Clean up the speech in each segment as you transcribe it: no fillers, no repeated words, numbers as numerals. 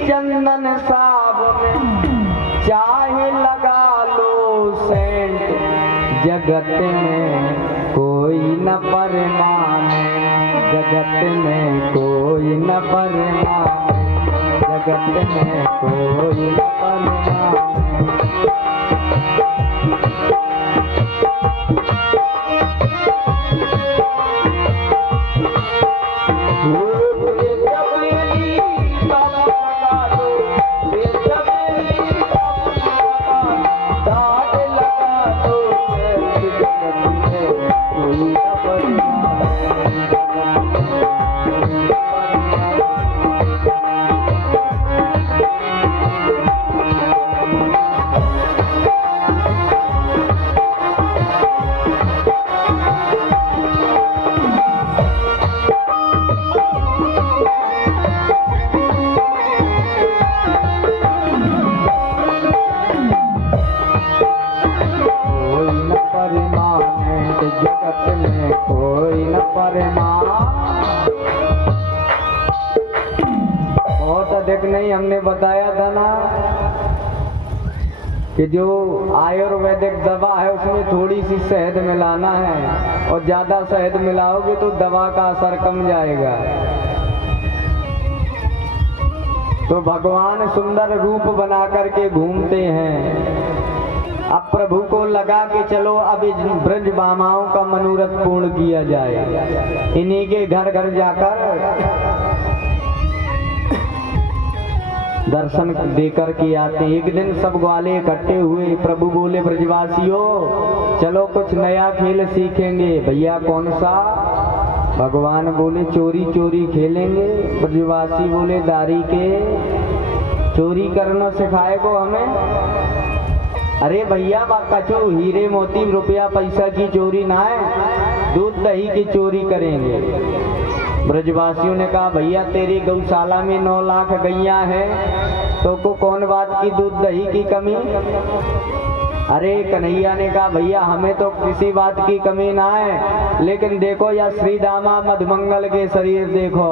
चंदन साबुन चाहे लगा लो सेंट, जगत में कोई न परमाने, जगत में कोई न परमाने, जगत में कोई न परमाने। नहीं हमने बताया था ना कि जो आयुर्वेदिक दवा है उसमें थोड़ी सी शहद मिलाना है, और ज्यादा शहद मिलाओगे तो दवा का असर कम जाएगा। तो भगवान सुंदर रूप बना करके घूमते हैं। अब प्रभु को लगा कि चलो अब ब्रज बामाओं का मनोरथ पूर्ण किया जाए, इन्हीं के घर घर जाकर दर्शन देकर के आते। एक दिन सब ग्वाले इकट्ठे हुए, प्रभु बोले ब्रजवासियों चलो कुछ नया खेल सीखेंगे। भैया कौन सा? भगवान बोले चोरी चोरी खेलेंगे। ब्रजवासी बोले दारी के चोरी करना सिखाए को हमें? अरे भैया कछु हीरे मोती रुपया पैसा की चोरी ना है, दूध दही की चोरी करेंगे। ब्रजवासियों ने कहा भैया तेरी गौशाला में 9 लाख गैया है, तो को कौन बात की दूध दही की कमी? अरे कन्हैया ने कहा भैया हमें तो किसी बात की कमी ना है, लेकिन देखो या श्री दामा मधुमंगल के शरीर देखो,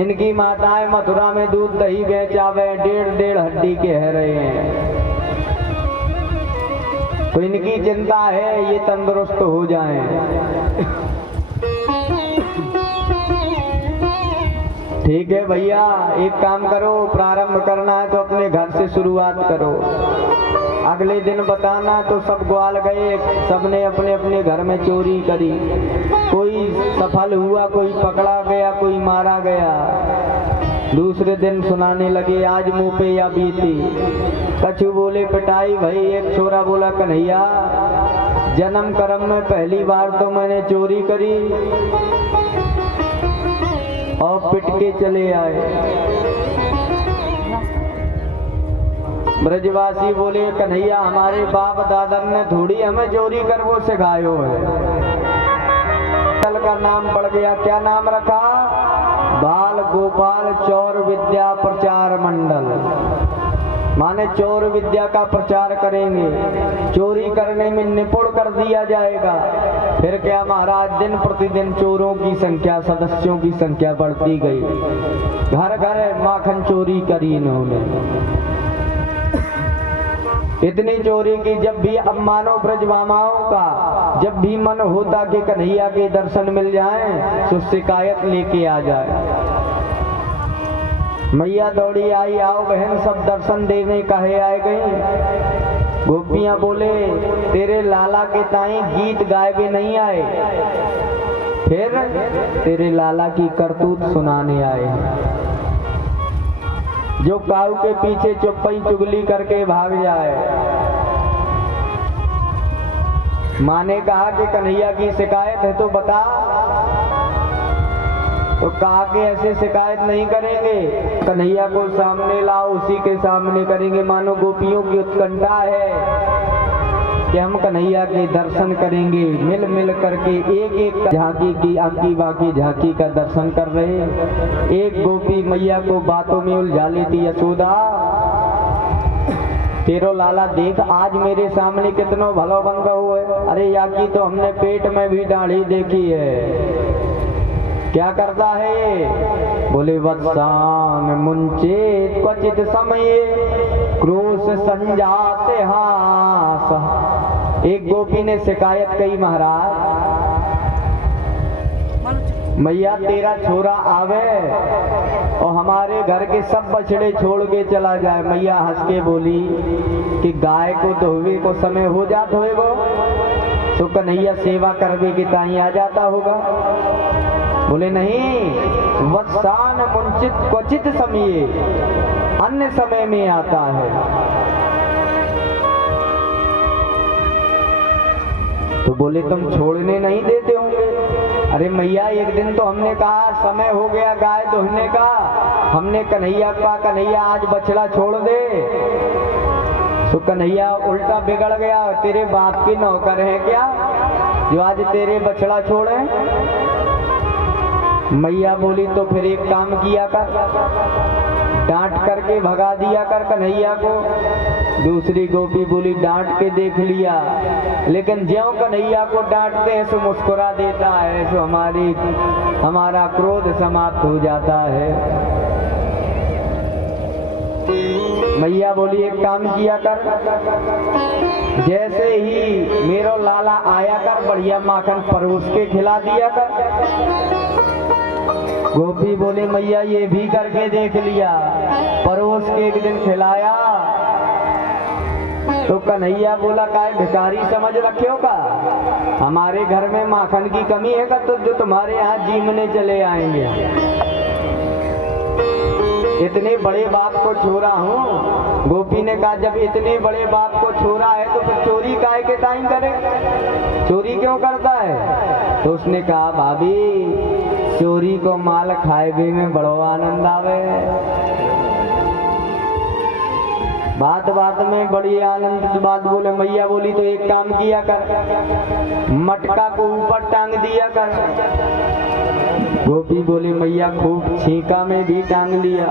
इनकी माताएं मथुरा में दूध दही बेचावे 1.5 हड्डी के है रहे हैं, तो इनकी चिंता है ये तंदुरुस्त हो जाएं। ठीक है भैया एक काम करो, प्रारंभ करना है तो अपने घर से शुरुआत करो। अगले दिन बताना तो सब ग्वाल गए, सबने अपने अपने घर में चोरी करी, कोई सफल हुआ, कोई पकड़ा गया, कोई मारा गया। दूसरे दिन सुनाने लगे आज मुँह पे या बीती। कछु बोले पिटाई भई, एक छोरा बोला कन्हैया जन्म कर्म में पहली बार तो मैंने चोरी करी और पिट के चले आए। ब्रजवासी बोले कन्हैया हमारे बाप दादा ने थोड़ी हमें चोरी कर वो सिखायो है। का नाम पड़ गया, क्या नाम रखा? बाल गोपाल चौर विद्या प्रचार मंडल, माने चोर विद्या का प्रचार करेंगे, चोरी करने में निपुण कर दिया जाएगा। फिर क्या महाराज दिन प्रतिदिन चोरों की संख्या, सदस्यों की संख्या बढ़ती गई, घर घर माखन चोरी करी इन्होंने। इतनी चोरी की जब भी अब मानो ब्रजवामाओं का जब भी मन होता कि कन्हैया के दर्शन मिल जाएं तो शिकायत लेके आ जाए। मैया दौड़ी आई, आओ बहन सब दर्शन देने कहे आए गई। गोपियां बोले तेरे लाला के ताई गीत गाए भी नहीं आए, फिर तेरे लाला की करतूत सुनाने आए, जो काऊ के पीछे चुप्पी चुगली करके भाग जाए। माँ ने कहा कि कन्हैया की शिकायत है तो बता, तो कहा कि ऐसे शिकायत नहीं करेंगे, कन्हैया को सामने लाओ उसी के सामने करेंगे। मानो गोपियों की उत्कंठा है कि हम कन्हैया के दर्शन करेंगे, मिल मिल करके एक एक झांकी की आंकी बाकी झांकी का दर्शन कर रहे। एक गोपी मैया को बातों में उलझा लेती, यशोदा तेरो लाला देख आज मेरे सामने कितनो भलो बन गयो है। अरे याकी तो हमने पेट में भी दाढ़ी देखी है, क्या करता है ये? बोले वत्सान मुंचित क्वचित समय क्रोश संजाते हास। एक गोपी ने शिकायत कही, महाराज मैया तेरा छोरा आवे और हमारे घर के सब बछड़े छोड़ के चला जाए। मैया हंस के बोली कि गाय को धोवे को समय हो जाता होगा, तो कन्हैया सेवा करवे के ताई आ जाता होगा। बोले नहीं, वत्सान मुंचित क्वचित समय, अन्य समय में आता है। तो बोले तुम छोड़ने नहीं देते होंगे। अरे मैया एक दिन तो हमने कहा समय हो गया गाय दोहने का, हमने कन्हैया का कन्हैया आज बछड़ा छोड़ दे, तो कन्हैया उल्टा बिगड़ गया। तेरे बाप की नौकर है क्या जो आज तेरे बछड़ा छोड़े? मैया बोली तो फिर एक काम किया कर, डांट करके भगा दिया कर कन्हैया को। दूसरी गोपी बोली डांट के देख लिया, लेकिन ज्यों कन्हैया को डांटते हैं सो मुस्कुरा देता है, सो हमारा क्रोध समाप्त हो जाता है। मैया बोली एक काम किया कर, जैसे ही मेरो लाला आया कर बढ़िया माखन परोस के खिला दिया कर। गोपी बोले मैया ये भी करके देख लिया, परोस के एक दिन खिलाया तो कन्हैया बोला काय भिखारी समझ रखे हो का, हमारे घर में माखन की कमी है का, तो जो तुम्हारे यहाँ जीमने चले आएंगे। इतने बड़े बाप को छोड़ा हूँ। गोपी ने कहा जब इतने बड़े बाप को छोड़ा है तो फिर चोरी काहे के टाइम करे, चोरी क्यों करता है? तो उसने कहा भाभी चोरी को माल खाए में बड़ो आनंद आवे, बात बात में बड़ी आनंद बात बोले। मैया बोली तो एक काम किया कर, मटका को ऊपर टांग दिया कर। गोपी बोली मैया खूब छींका में भी टांग लिया,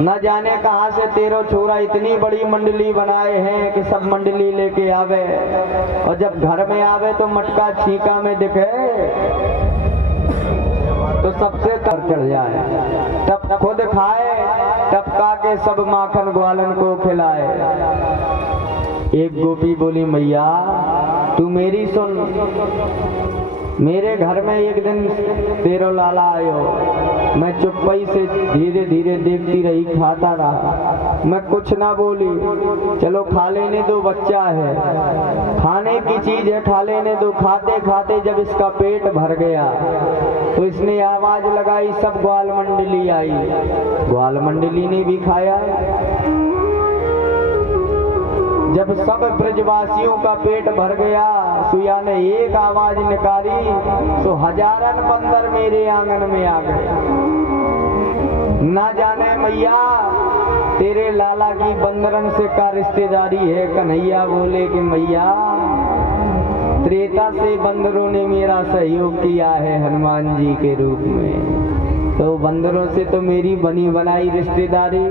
न जाने कहां से तेरो छोरा इतनी बड़ी मंडली बनाए हैं कि सब मंडली लेके आवे, और जब घर में आवे तो मटका छींका में दिखे तो सबसे तर चढ़ जाए, तब खुद खाए, टपका के सब माखन ग्वालन को खिलाए। एक गोपी बोली मैया तू मेरी सुन, मेरे घर में एक दिन तेरो लाला आयो, मैं चुप्पी से धीरे धीरे देखती रही, खाता रहा, मैं कुछ ना बोली। चलो खा लेने दो, बच्चा है, खाने की चीज है, खा लेने दो। खाते खाते जब इसका पेट भर गया तो इसने आवाज लगाई, सब ग्वाल मंडली आई, ग्वाल मंडली ने भी खाया। जब सब ब्रजवासियों का पेट भर गया, सुया ने एक आवाज निकाली तो हजारन बंदर मेरे आंगन में आ गए। ना जाने मैया तेरे लाला की बंदरन से का रिश्तेदारी है। कन्हैया बोले कि मैया त्रेता से बंदरों ने मेरा सहयोग किया है हनुमान जी के रूप में, तो बंदरों से तो मेरी बनी बनाई रिश्तेदारी।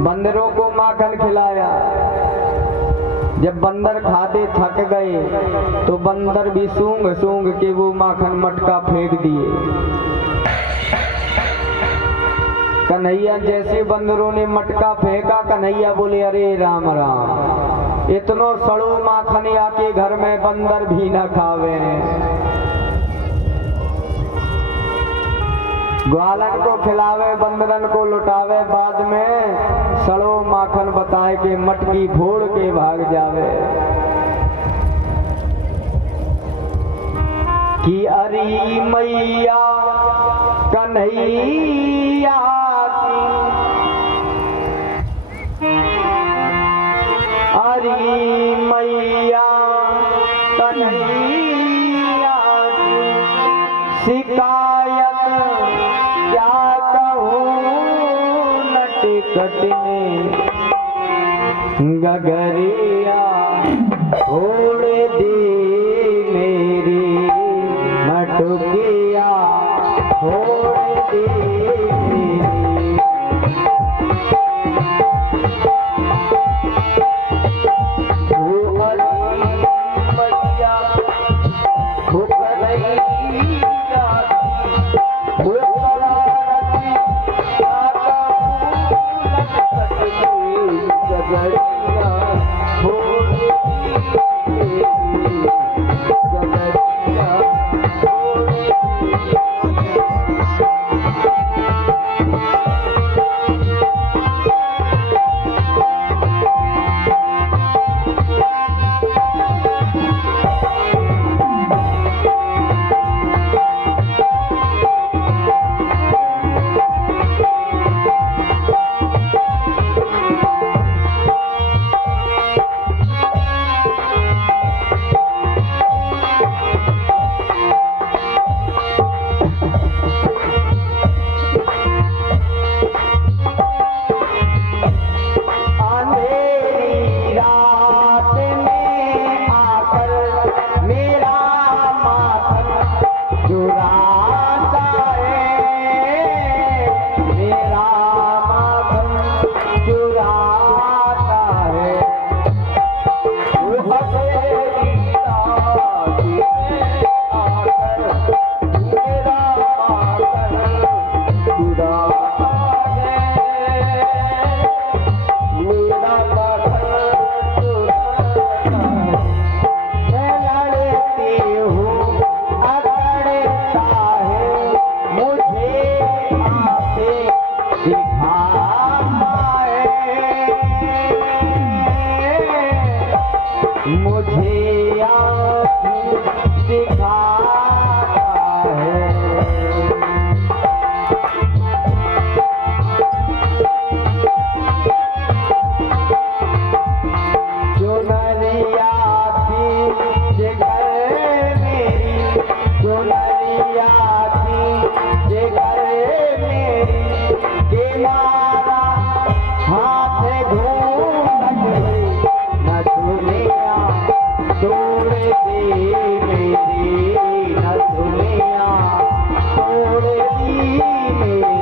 बंदरों को माखन खिलाया, जब बंदर खाते थक गए तो बंदर भी सूंघ सूंघ के वो माखन मटका फेंक दिए। कन्हैया जैसे बंदरों ने मटका फेंका, कन्हैया बोले अरे राम राम, इतनो सड़ो माखन आके घर में बंदर भी न खावे। ग्वालन को खिलावे, बंदरन को लुटावे, बाद में सड़ो माखन बताए के मटकी फोड़ के भाग जावे। कि अरी मैया कन्हैया की, अरी मैया कन्हैया की शिकायत क्या कहूँ न टिकट में गगरिया छोड़ दी मेरी मटुकिया छोड़ दी मेरी। मैया भूख नहीं मुझे आँखें दिखाता है। जो नरिया थी जिगर मेरी, जो नरिया थी जिगर मेरी, के मारा हाथ ढूंढ न दुनिया तोड़ दे मेरी, न दुनिया तोड़ दी मेरी।